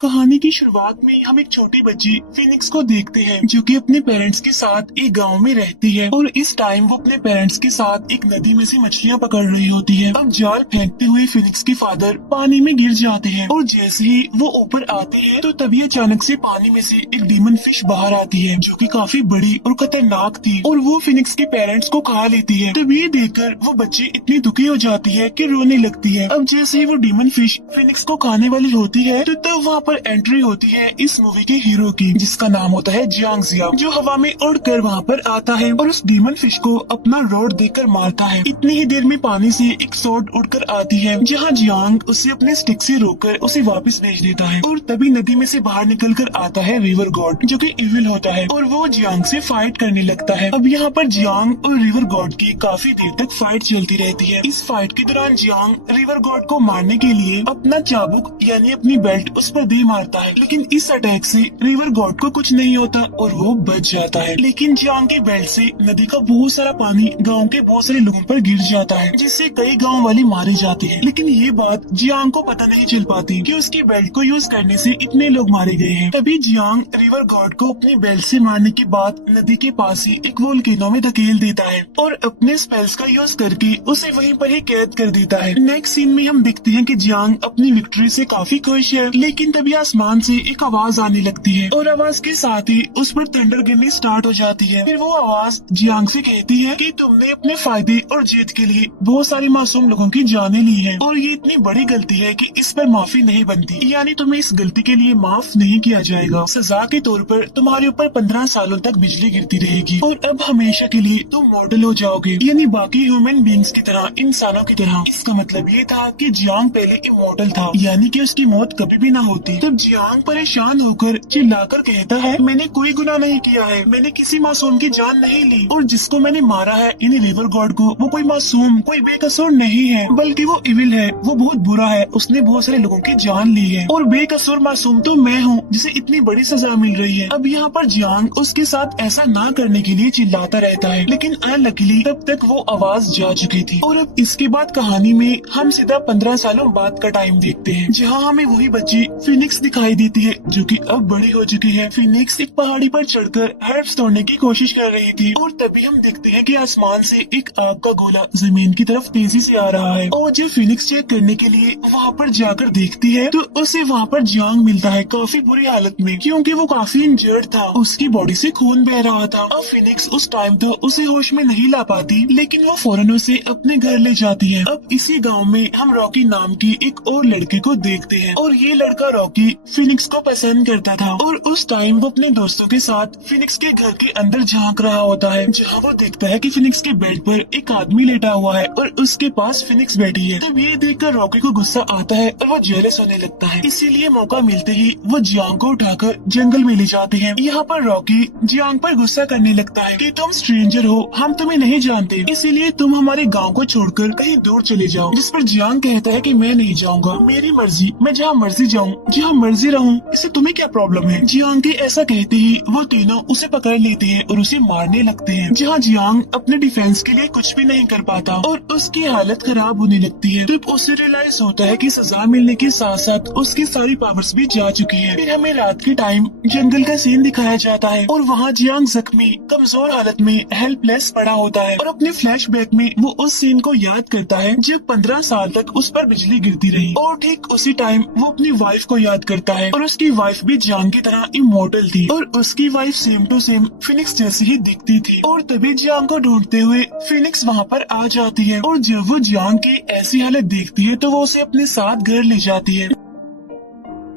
कहानी की शुरुआत में हम एक छोटी बच्ची फिनिक्स को देखते हैं जो कि अपने पेरेंट्स के साथ एक गांव में रहती है और इस टाइम वो अपने पेरेंट्स के साथ एक नदी में से मछलियां पकड़ रही होती है। अब जाल फेंकते हुए फिनिक्स के फादर पानी में गिर जाते हैं और जैसे ही वो ऊपर आते हैं तो तभी अचानक से पानी में से एक डीमन फिश बाहर आती है जो कि काफी बड़ी और खतरनाक थी और वो फिनिक्स के पेरेंट्स को खा लेती है। तभी ये देखकर वो बच्ची इतनी दुखी हो जाती है कि रोने लगती है। अब जैसे ही वो डीमन फिश फिनिक्स को खाने वाली होती है तो तब वहाँ पर एंट्री होती है इस मूवी के हीरो की जिसका नाम होता है जियांग जिया, जो हवा में उड़कर वहाँ पर आता है और उस डीमन फिश को अपना रोड देकर मारता है। इतनी ही देर में पानी से एक स्वॉर्ड उड़कर आती है जहाँ जियांग उसे अपने स्टिक से रोककर उसे वापस भेज देता है और तभी नदी में से बाहर निकलकर आता है रिवर गॉड जो कि इविल होता है और वो जियांग से फाइट करने लगता है। अब यहाँ पर जियांग और रिवर गॉड की काफी देर तक फाइट चलती रहती है। इस फाइट के दौरान जियांग रिवर गॉड को मारने के लिए अपना चाबुक यानी अपनी बेल्ट उस पर दे मारता है, लेकिन इस अटैक से रिवर गॉड को कुछ नहीं होता और वो बच जाता है। लेकिन जियांग की बेल्ट से नदी का बहुत सारा पानी गांव के बहुत सारे लोगों पर गिर जाता है जिससे कई गांव वाले मारे जाते हैं। लेकिन ये बात जियांग को पता नहीं चल पाती कि उसकी बेल्ट को यूज करने से इतने लोग मारे गए हैं। तभी जियांग रिवर गॉड को अपनी बेल्ट से मारने के बाद नदी के पास ही एक वोल्केनो में धकेल देता है और अपने स्पेल्स का यूज करके उसे वहीं पर ही कैद कर देता है। नेक्स्ट सीन में हम देखते हैं कि जियांग अपनी विक्ट्री से काफी खुश है, लेकिन तभी आसमान से एक आवाज आने लगती है और आवाज के साथ ही उस पर थंडर गिरनी स्टार्ट हो जाती है। फिर वो आवाज जियांग से कहती है कि तुमने अपने फायदे और जीत के लिए बहुत सारे मासूम लोगों की जानें ली है और ये इतनी बड़ी गलती है कि इस पर माफी नहीं बनती, यानी तुम्हें इस गलती के लिए माफ नहीं किया जाएगा। सजा के तौर पर तुम्हारे ऊपर 15 सालों तक बिजली गिरती रहेगी और अब हमेशा के लिए तुम मॉडल हो जाओगे, यानी बाकी ह्यूमन बींग्स की तरह, इंसानों की तरह। इसका मतलब ये था कि जियांग पहले इमॉर्टल था, यानी कि उसकी मौत कभी भी ना होती। तब जियांग परेशान होकर चिल्लाकर कहता है, मैंने कोई गुनाह नहीं किया है, मैंने किसी मासूम की जान नहीं ली और जिसको मैंने मारा है इन रिवर गॉड को, वो कोई मासूम कोई बेकसूर नहीं है, बल्कि वो इविल है, वो बहुत बुरा है, उसने बहुत सारे लोगों की जान ली है और बेकसूर मासूम तो मैं हूँ जिसे इतनी बड़ी सजा मिल रही है। अब यहाँ पर जियांग उसके साथ ऐसा ना करने के लिए चिल्लाता रहता है, लेकिन अनलकीली तब तक वो आवाज जा चुकी थी। और अब इसके बाद कहानी में हम सीधा 15 सालों बाद का टाइम देखते हैं जहाँ हमें वही बच्ची फिनिक्स दिखाई देती है जो कि अब बड़ी हो चुकी है। फिनिक्स एक पहाड़ी पर चढ़कर हर्ब्स तोड़ने की कोशिश कर रही थी और तभी हम देखते हैं कि आसमान से एक आग का गोला जमीन की तरफ तेजी से आ रहा है और जब फिनिक्स चेक करने के लिए वहाँ पर जाकर देखती है तो उसे वहाँ पर जियांग मिलता है काफी बुरी हालत में, क्योंकि वो काफी इंजर्ड था, उसकी बॉडी से खून बह रहा था। अब फिनिक्स उस टाइम तो उसे होश में नहीं ला पाती, लेकिन वो फौरन उसे अपने घर ले जाती है। अब इसी गाँव में हम रॉकी नाम की एक और लड़के को देखते हैं और ये लड़का रॉकी फिनिक्स को पसंद करता था और उस टाइम वो अपने दोस्तों के साथ फिनिक्स के घर के अंदर झांक रहा होता है, जहाँ वो देखता है कि फिनिक्स के बेड पर एक आदमी लेटा हुआ है और उसके पास फिनिक्स बैठी है। तब ये देखकर रॉकी को गुस्सा आता है और वो जेलस होने लगता है, इसीलिए मौका मिलते ही वो जियांग को उठाकर जंगल में ले जाते हैं। यहाँ पर रॉकी जियांग पर गुस्सा करने लगता है कि तुम स्ट्रेंजर हो, हम तुम्हें नहीं जानते, इसीलिए तुम हमारे गाँव को छोड़कर कहीं दूर चले जाओ। जिस पर जियांग कहता है कि मैं नहीं जाऊँगा, मेरी मर्जी, मैं जहाँ मर्जी जाऊँ, जहाँ मर्जी रहूँ, इससे तुम्हें क्या प्रॉब्लम है। जियांग के ऐसा कहते ही वो तीनों उसे पकड़ लेते हैं और उसे मारने लगते हैं, जहाँ जियांग अपने डिफेंस के लिए कुछ भी नहीं कर पाता और उसकी हालत खराब होने लगती है। तब उसे रियलाइज होता है कि सजा मिलने के साथ साथ उसकी सारी पावर्स भी जा चुकी है। फिर हमें रात के टाइम जंगल का सीन दिखाया जाता है और वहाँ जियांग जख्मी कमजोर हालत में हेल्पलेस पड़ा होता है और अपने फ्लैशबैक में वो उस सीन को याद करता है जब 15 साल तक उस पर बिजली गिरती रही और ठीक उसी टाइम वो अपनी वाइफ को याद करता है और उसकी वाइफ भी जियांग की तरह इमॉर्टल थी और उसकी wife same to same phoenix जैसी ही दिखती थी। और तभी जियांग को ढूंढते हुए फिनिक्स वहाँ पर आ जाती है और जब वो जियांग की ऐसी हालत देखती है तो वो उसे अपने साथ घर ले जाती है।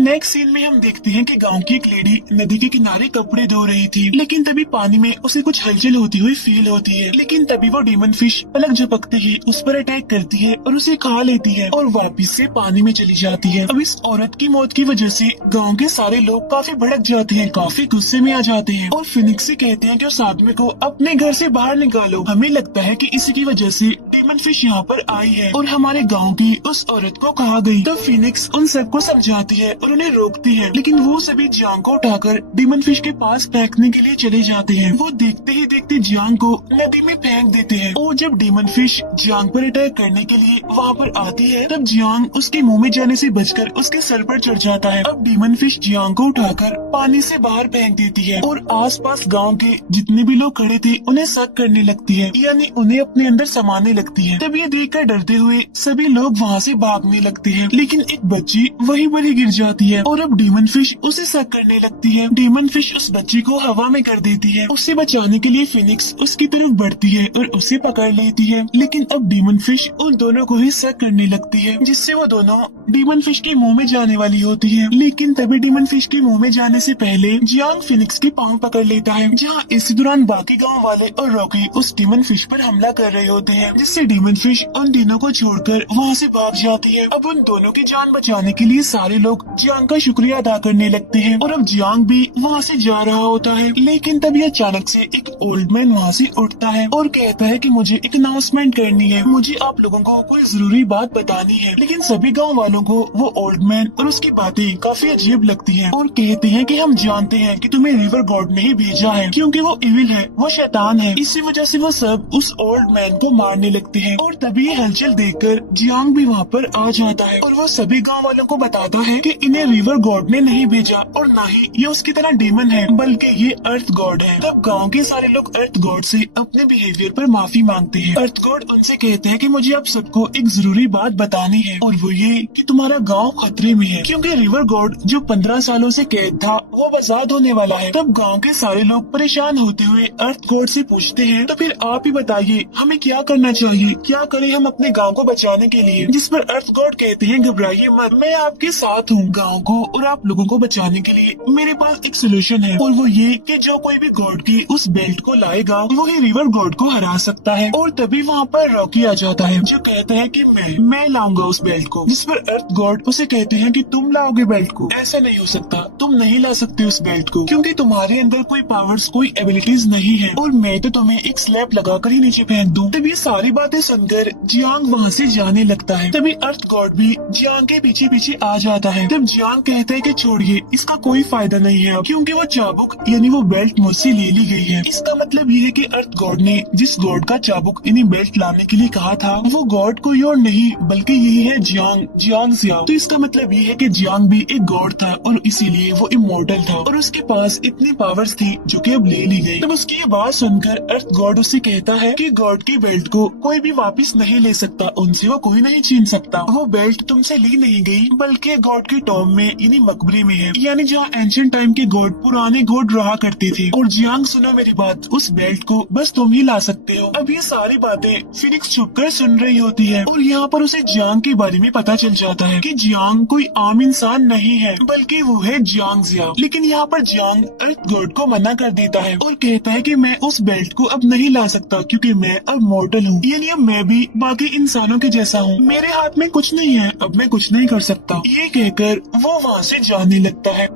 नेक्स्ट सीन में हम देखते हैं कि गांव की एक लेडी नदी के किनारे कपड़े धो रही थी, लेकिन तभी पानी में उसे कुछ हलचल होती हुई फील होती है। लेकिन तभी वो डीमन फिश पलक झपकते ही उस पर अटैक करती है और उसे खा लेती है और वापस से पानी में चली जाती है। अब इस औरत की मौत की वजह से गांव के सारे लोग काफी भड़क जाते हैं, काफी गुस्से में आ जाते हैं और फिनिक्स से कहते हैं कि उस आदमी को अपने घर से बाहर निकालो। हमें लगता है कि इसी की वजह से डीमन फिश यहाँ पर आई है और हमारे गाँव की उस औरत को खा गई। तो फिनिक्स उन सबको समझाती है और और उन्हें रोकती है, लेकिन वो सभी जियांग को उठाकर डीमन फिश के पास फेंकने के लिए चले जाते हैं। वो देखते ही देखते जियांग को नदी में फेंक देते हैं और जब डीमन फिश जियांग पर अटैक करने के लिए वहाँ पर आती है तब जियांग उसके मुंह में जाने से बचकर उसके सर पर चढ़ जाता है। अब डीमन फिश जियांग को उठाकर पानी से बाहर फेंक देती है और आसपास गांव के जितने भी लोग खड़े थे उन्हें शक करने लगती है, यानी उन्हें अपने अंदर समाने लगती है। तब ये देखकर डरते हुए सभी लोग वहाँ से भागने लगते हैं, लेकिन एक बच्ची वहीं पर ही गिर जाती है और अब डीमन फिश उसे शक करने लगती है। डीमन फिश उस बच्ची को हवा में कर देती है। उसे बचाने के लिए फिनिक्स उसकी तरफ बढ़ती है और उसे पकड़ लेती है, लेकिन अब डीमन फिश उन दोनों को ही शक करने लगती है, जिससे वो दोनों डीमन फिश के मुंह में जाने वाली होती है। लेकिन तभी डीमन फिश के मुंह में जाने से पहले जियांग फिनिक्स की पांव पकड़ लेता है, जहाँ इसी दौरान बाकी गांव वाले और रॉकी उस डीमन फिश पर हमला कर रहे होते हैं, जिससे डीमन फिश उन तीनों को छोड़कर वहाँ से भाग जाती है। अब उन दोनों की जान बचाने के लिए सारे लोग जियांग का शुक्रिया अदा करने लगते हैं और अब जियांग भी वहाँ से जा रहा होता है, लेकिन तभी अचानक से एक ओल्ड मैन वहाँ से उठता है और कहता है कि मुझे एक अनाउंसमेंट करनी है, मुझे आप लोगों को कोई जरूरी बात बतानी है। लेकिन सभी गाँव वालों को वो ओल्ड मैन और उसकी बातें काफी अजीब लगती है और कहते हैं कि हम जानते हैं कि तुम्हें रिवर गॉड ने ही भेजा है, क्योंकि वो इविल है, वो शैतान है। इसी वजह से वो सब उस ओल्ड मैन को मारने लगते हैं और तभी ये हलचल देखकर जियांग भी वहाँ पर आ जाता है और वो सभी गांव वालों को बताता है कि इन्हें रिवर गॉड ने नहीं भेजा और न ही ये उसकी तरह डीमन है, बल्कि ये अर्थ गॉड है। तब गांव के सारे लोग अर्थ गॉड से अपने बिहेवियर पर माफी मांगते हैं। अर्थ गॉड उनसे कहते हैं कि मुझे आप सबको एक जरूरी बात बतानी है और वो ये कि तुम्हारा गांव खतरे में है, क्योंकि रिवर गॉड जो 15 सालों से कैद था वो आजाद होने वाला है। तब गांव के सारे लोग परेशान होते हुए अर्थ गॉड से पूछते हैं, तो फिर आप ही बताइए हमें क्या करना चाहिए, क्या करें हम अपने गांव को बचाने के लिए। जिस पर अर्थ गॉड कहते हैं, घबराइए मत, मैं आपके साथ हूँ। गांव को और आप लोगों को बचाने के लिए मेरे पास एक सोल्यूशन है और वो ये कि जो कोई भी गॉड की उस बेल्ट को लाएगा वो ही रिवर गॉड को हरा सकता है। और तभी वहाँ पर रॉकी आ जाता है जो कहता है कि मैं लाऊंगा उस बेल्ट को। जिस पर अर्थ गॉड उसे कहते हैं कि तुम लाओगे बेल्ट को, ऐसा नहीं हो सकता, तुम नहीं ला सकते उस बेल्ट को, क्योंकि तुम्हारे अंदर कोई पावर्स कोई एबिलिटीज नहीं है और मैं तो तुम्हें एक स्लैब लगाकर ही नीचे फेंक दूं। तब ये सारी बातें सुनकर जियांग वहाँ से जाने लगता है। तभी अर्थ गॉड भी जियांग के पीछे पीछे आ जाता है। तब जियांग कहता है कि छोड़िए, इसका कोई फायदा नहीं है, क्योंकि वो चाबुक यानी वो बेल्ट मुझसे ले ली गई है। इसका मतलब ये है कि अर्थ गॉड ने जिस गॉड का चाबुक यानी बेल्ट लाने के लिए कहा था वो गॉड कोई और नहीं बल्कि यही है जियांग जियाओ। तो इसका मतलब ये है कि जियांग भी एक गॉड था और इसीलिए वो इमोर्टल था और उसके पास इतनी पावर्स थी जो कि अब ले ली गई। तब उसकी ये बात सुनकर अर्थ गॉड उससे कहता है कि गॉड की बेल्ट को कोई भी वापस नहीं ले सकता, उनसे वो कोई नहीं छीन सकता। वो बेल्ट तुमसे ली नहीं गई बल्कि गॉड के टॉम में यानी मकबरे में है, यानी जहाँ एंशिएंट टाइम के गॉड पुराने गॉड रहा करते थे। और जियांग सुनो मेरी बात, उस बेल्ट को बस तुम ही ला सकते हो। अब ये सारी बातें फिनिक्स छुपकर सुन रही होती है और यहाँ पर उसे जियांग के बारे में पता चल जाता है कि जियांग कोई आम इंसान नहीं है बल्कि वो है जियांग जियाओ। लेकिन यहाँ पर जियांग अर्थ गॉड को मना कर देता है और कहता है कि मैं उस बेल्ट को अब नहीं ला सकता, क्योंकि मैं अब मॉर्टल हूँ, यानी अब मैं भी बाकी इंसानों के जैसा हूँ, मेरे हाथ में कुछ नहीं है, अब मैं कुछ नहीं कर सकता। ये कहकर वो वहाँ से जाने लगता है।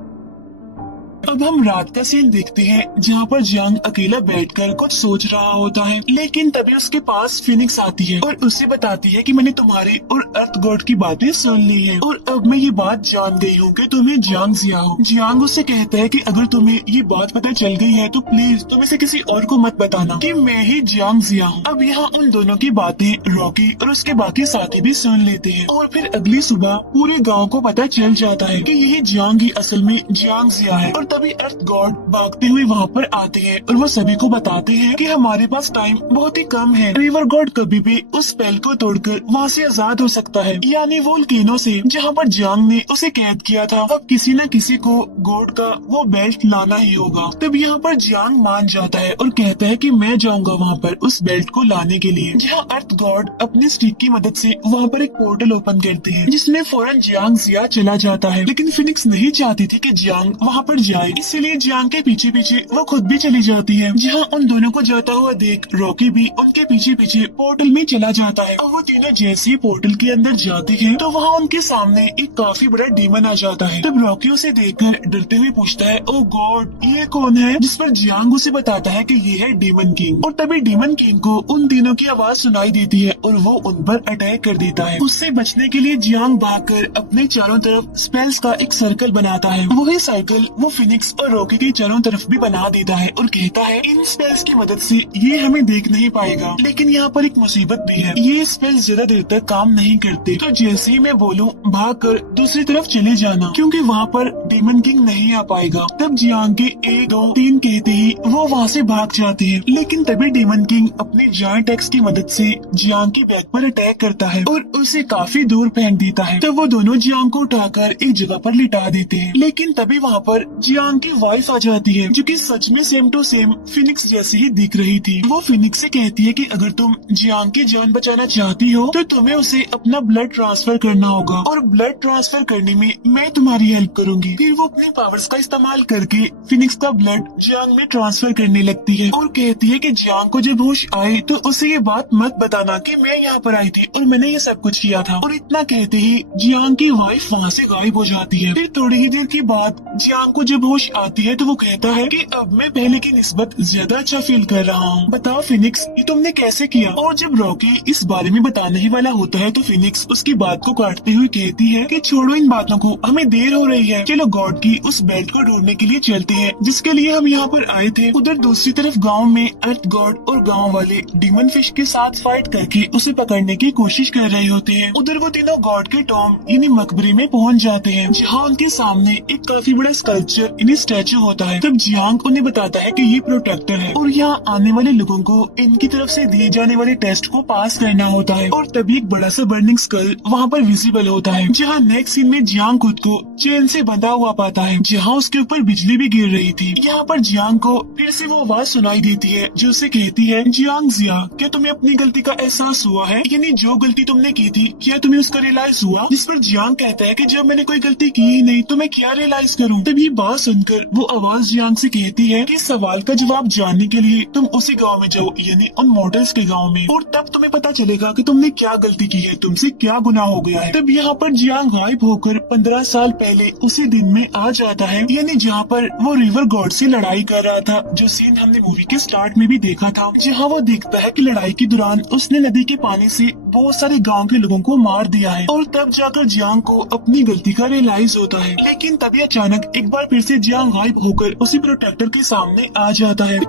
अब हम रात का सीन देखते हैं जहाँ पर जियांग अकेला बैठकर कुछ सोच रहा होता है, लेकिन तभी उसके पास फिनिक्स आती है और उसे बताती है कि मैंने तुम्हारी और अर्थ गॉड की बातें सुन ली है और अब मैं ये बात जान गई हूँ कि तुम्हें जियांग जियाओ। जियांग उससे कहता है कि अगर तुम्हें ये बात पता चल गई है तो प्लीज तुम इसे किसी और को मत बताना कि मैं ही जियांग जिया हूँ। अब यहाँ उन दोनों की बातें रॉकी और उसके बाकी साथी भी सुन लेते हैं और फिर अगली सुबह पूरे गाँव को पता चल जाता है कि यही जियांग ही असल में जियांग जिया है। और तभी अर्थ गॉड भागते हुए वहाँ पर आते हैं और वो सभी को बताते हैं कि हमारे पास टाइम बहुत ही कम है, रिवर गॉड कभी भी उस स्पेल को तोड़कर वहाँ से आजाद हो सकता है, यानी वोल्केनो से जहाँ पर जियांग ने उसे कैद किया था। अब किसी न किसी को गॉड का वो बेल्ट लाना ही होगा। तब यहाँ पर जियांग मान जाता है और कहता है कि मैं जाऊंगा वहाँ पर उस बेल्ट को लाने के लिए, जहाँ अर्थ गॉड अपनी स्टिक की मदद से वहाँ पर एक पोर्टल ओपन करते हैं जिसमें फौरन जियांग जिया चला जाता है। लेकिन फिनिक्स नहीं चाहती थी कि जियांग वहाँ पर जाए जाए, इसीलिए जियांग के पीछे पीछे वो खुद भी चली जाती है। जहाँ उन दोनों को जाता हुआ देख रॉकी भी उनके पीछे पीछे पोर्टल में चला जाता है। और वो तीनों जैसे ही पोर्टल के अंदर जाते हैं तो वहाँ उनके सामने एक काफी बड़ा डीमन आ जाता है। तब रॉकी उसे देखकर डरते हुए पूछता है, ओ गॉड ये कौन है? जिस पर जियांग उसे बताता है कि ये है डीमन किंग। और तभी डीमन किंग को उन तीनों की आवाज सुनाई देती है और वो उन पर अटैक कर देता है। उससे बचने के लिए जियांग भागकर अपने चारों तरफ स्पेल्स का एक सर्कल बनाता है। वही सर्कल वो फिनिक्स और रॉकी के चारों तरफ भी बना देता है और कहता है इन स्पेल्स की मदद से ये हमें देख नहीं पाएगा। लेकिन यहाँ पर एक मुसीबत भी है, ये स्पेल्स ज्यादा देर तक काम नहीं करते। तो जैसे ही मैं बोलूँ भागकर दूसरी तरफ चले जाना, क्योंकि वहाँ पर डीमन किंग नहीं आ पाएगा। तब जियांग के 1 2 3 कहते ही वो वहाँ से भाग जाते हैं। लेकिन तभी डीमन किंग अपने जायंट एक्स की मदद से जियांग के बैग पर अटैक करता है और उसे काफी दूर फेंक देता है। तब वो दोनों जियांग को उठाकर एक जगह पर लिटा देते हैं। लेकिन तभी वहाँ पर जियांग की वाइफ आ जाती है, जो कि सच में सेम टू सेम फिनिक्स जैसी ही दिख रही थी। वो फिनिक्स से कहती है कि अगर तुम जियांग की जान बचाना चाहती हो तो तुम्हें उसे अपना ब्लड ट्रांसफर करना होगा और ब्लड ट्रांसफर करने में मैं तुम्हारी हेल्प करूंगी। फिर वो अपने पावर्स का इस्तेमाल करके फिनिक्स का ब्लड जियांग में ट्रांसफर करने लगती है और कहती है कि जियांग को जब होश आए तो उसे ये बात मत बताना कि मैं यहाँ पर आई थी और मैंने ये सब कुछ किया था। और इतना कहते ही जियांग की वाइफ वहाँ से गायब हो जाती है। फिर थोड़ी ही देर के बाद जियांग को जब होश आती है तो वो कहता है कि अब मैं पहले की निस्बत ज्यादा अच्छा फील कर रहा हूँ। बताओ फिनिक्स ये तुमने कैसे किया? और जब रॉकी इस बारे में बताने ही वाला होता है तो फिनिक्स उसकी बात को काटते हुए कहती है कि छोड़ो इन बातों को, हमें देर हो रही है, चलो गॉड की उस बेल्ट को ढूंढने के लिए चलते हैं जिसके लिए हम यहाँ पर आए थे। उधर दूसरी तरफ गाँव में अर्थ गॉड और गाँव वाले डीमन फिश के साथ फाइट करके उसे पकड़ने की कोशिश कर रहे होते हैं। उधर वो तीनों गॉड के टॉम यानी मकबरे में पहुंच जाते हैं, जहां उनके सामने एक काफी बड़ा स्कल्पचर यानी स्टैचू होता है। तब जियांग उन्हें बताता है कि ये प्रोटेक्टर है और यहाँ आने वाले लोगों को इनकी तरफ से दिए जाने वाले टेस्ट को पास करना होता है। और तभी एक बड़ा सा बर्निंग स्कल वहाँ पर विजिबल होता है, जहाँ नेक्स्ट सीन में जियांग खुद को चेन से बंधा हुआ पाता है, जहाँ उसके ऊपर बिजली भी गिर रही थी। यहाँ पर जियांग को फिर से वो आवाज सुनाई देती है जो उसे कहती है, जियांग जिया क्या तुम्हें अपनी गलती का एहसास हुआ है? यानी जो गलती तुमने की थी क्या तुम्हें उसका रियलाइज हुआ? जिस पर जियांग कहता है कि जब मैंने कोई गलती की ही नहीं तो मैं क्या रियलाइज करूं? तब ये बात सुनकर वो आवाज जियांग से कहती है कि सवाल का जवाब जानने के लिए तुम उसी गांव में जाओ, यानी उन मॉडल्स के गांव में, और तब तुम्हें पता चलेगा कि तुमने क्या गलती की है, तुमसे क्या गुनाह हो गया है। तब यहाँ पर जियांग गायब होकर 15 साल पहले उसी दिन में आ जाता है, यानी जहाँ पर वो रिवर गॉड से लड़ाई कर रहा था, जो सीन हमने मूवी के स्टार्ट में भी देखा था, जहाँ वो देखता है कि लड़ाई के दौरान उसने नदी के पानी से बहुत सारे गांव के लोगों को मार दिया है। और तब जाकर जियांग को अपनी गलती का रियलाइज होता है। लेकिन तभी अचानक एक बार फिर से जियांग गायब होकर उसी प्रोटेक्टर के सामने आ जाता है।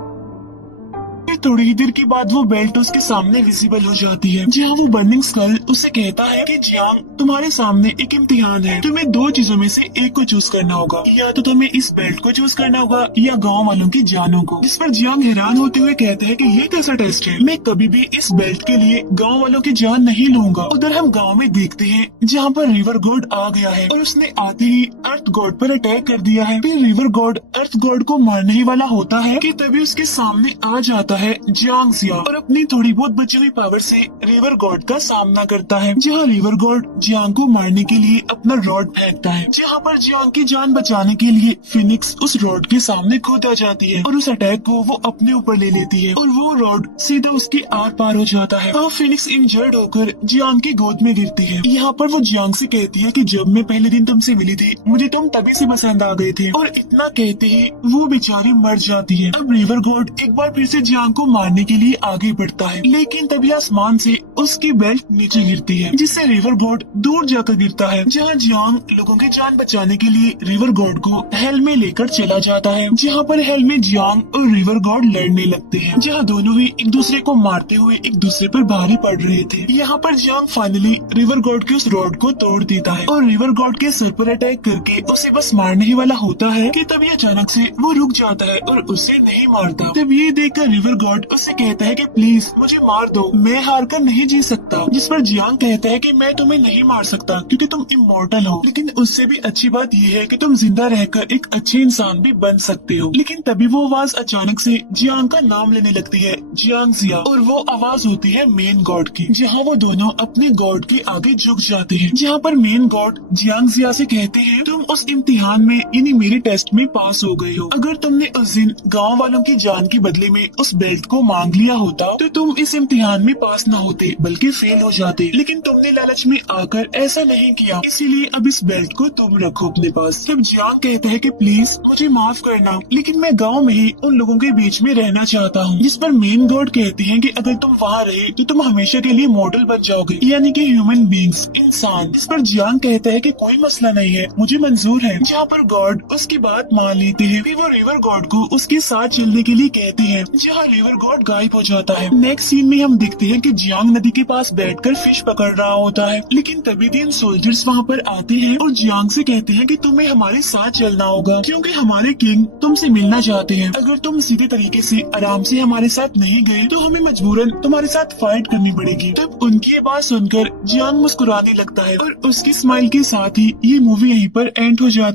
फिर थोड़ी ही देर के बाद वो बेल्ट उसके सामने विजिबल हो जाती है, जहाँ वो बर्निंग स्कल उसे कहता है कि जियांग तुम्हारे सामने एक इम्तिहान है, तुम्हें 2 चीजों में से एक को चूज करना होगा, या तो तुम्हें इस बेल्ट को चूज करना होगा या गांव वालों की जानों को। जिस पर जियांग हैरान होते हुए कहते हैं कि ये कैसा टेस्ट है, मैं कभी भी इस बेल्ट के लिए गाँव वालों की जान नहीं लूंगा। उधर हम गाँव में देखते हैं जहाँ पर रिवर गॉड आ गया है और उसने आते ही अर्थ गॉड पर अटैक कर दिया है। फिर रिवर गॉड अर्थ गॉड को मारने ही वाला होता है कि तभी उसके सामने आ जाता है जियांग जिया और अपनी थोड़ी बहुत बची हुई पावर से रिवर गॉड का सामना करता है, जहाँ रिवर गॉड जियांग को मारने के लिए अपना रॉड फेंकता है, जहाँ पर जियांग की जान बचाने के लिए फिनिक्स उस रॉड के सामने खुद आ जाती है और उस अटैक को वो अपने ऊपर ले लेती है और वो रॉड सीधा उसके आर पार हो जाता है और फिनिक्स इंजर्ड होकर जियांग की गोद में गिरती है। यहाँ पर वो जियांग से कहती है कि जब मैं पहले दिन तुमसे मिली थी मुझे तुम तभी से पसंद आ गए थे, और इतना कहते ही वो बेचारी मर जाती है। अब रिवर गॉड एक बार फिर से जियांग को मारने के लिए आगे बढ़ता है, लेकिन तभी आसमान से उसकी बेल्ट नीचे गिरती है, जिससे रिवर गॉड दूर जाकर गिरता है, जहाँ जियांग लोगों की जान बचाने के लिए रिवर गॉड को हेल में लेकर चला जाता है, जहाँ पर हेल में जियांग और रिवर गॉड लड़ने लगते हैं, जहाँ दोनों ही एक दूसरे को मारते हुए एक दूसरे पर भारी पड़ रहे थे। यहाँ पर जियांग फाइनली रिवर गॉड के उस रॉड को तोड़ देता है और रिवर गॉड के सिर पर अटैक करके उसे बस मारने ही वाला होता है कि तभी अचानक से वो रुक जाता है और उसे नहीं मारता। तब ये देखकर रिवर गॉड उससे कहता है कि प्लीज मुझे मार दो, मैं हार कर नहीं जी सकता। जिस पर जियांग कहता है कि मैं तुम्हें नहीं मार सकता क्योंकि तुम इमोर्टल हो, लेकिन उससे भी अच्छी बात यह है कि तुम जिंदा रहकर एक अच्छे इंसान भी बन सकते हो। लेकिन तभी वो आवाज अचानक से जियांग का नाम लेने लगती है, जियांग जिया, और वो आवाज होती है मेन गॉड की, जहाँ वो दोनों अपने गॉड के आगे झुक जाते हैं। जहाँ पर मेन गॉड जियांग जिया से कहते हैं, तुम उस इम्तिहान में यानी मेरे टेस्ट में पास हो गए हो। अगर तुमने उस दिन गाँव वालों की जान के बदले में उस बेल्ट को मांग लिया होता तो तुम इस इम्तिहान में पास न होते बल्कि फेल हो जाते, लेकिन तुमने लालच में आकर ऐसा नहीं किया, इसीलिए अब इस बेल्ट को तुम रखो अपने पास। तब जियांग कहते हैं कि प्लीज मुझे माफ करना, लेकिन मैं गांव में ही उन लोगों के बीच में रहना चाहता हूँ। जिस पर मेन गॉड कहते हैं कि अगर तुम वहाँ रहे तो तुम हमेशा के लिए मॉडल बन जाओगे, यानी कि ह्यूमन बींग्स, इंसान। इस पर जियांग कहता है कि कोई मसला नहीं है, मुझे मंजूर है। जहाँ पर गॉड उसकी बात मान लेते हैं, फिर वो रिवर गॉड को उसके साथ चलने के लिए कहते हैं, जहाँ रिवर गॉड गायब हो जाता है। नेक्स्ट सीन में हम देखते हैं कि जियांग नदी के पास बैठकर फिश पकड़ रहा होता है, लेकिन तभी 3 सोल्जर्स वहाँ पर आते हैं और जियांग से कहते हैं कि तुम्हें हमारे साथ चलना होगा क्योंकि हमारे किंग तुमसे मिलना चाहते हैं। अगर तुम सीधे तरीके से आराम से हमारे साथ नहीं गए तो हमें मजबूरन तुम्हारे साथ फाइट करनी पड़ेगी। तब उनकी ये बात सुनकर जियांग मुस्कुराने लगता है और उसकी स्माइल के साथ ही ये मूवी यहीं पर एंड हो जाती है।